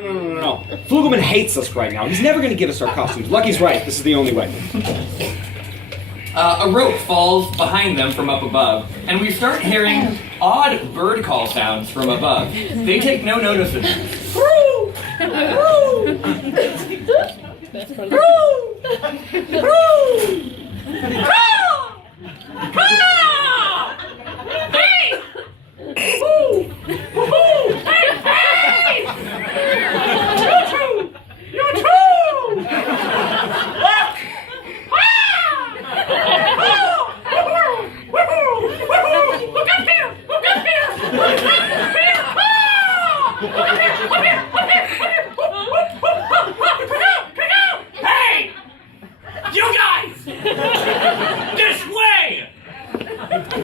No. Flugelman hates us right now. He's never going to give us our costumes. Lucky's right. This is the only way. A rope falls behind them from up above, and we start hearing odd bird call sounds from above. They take no notice of it.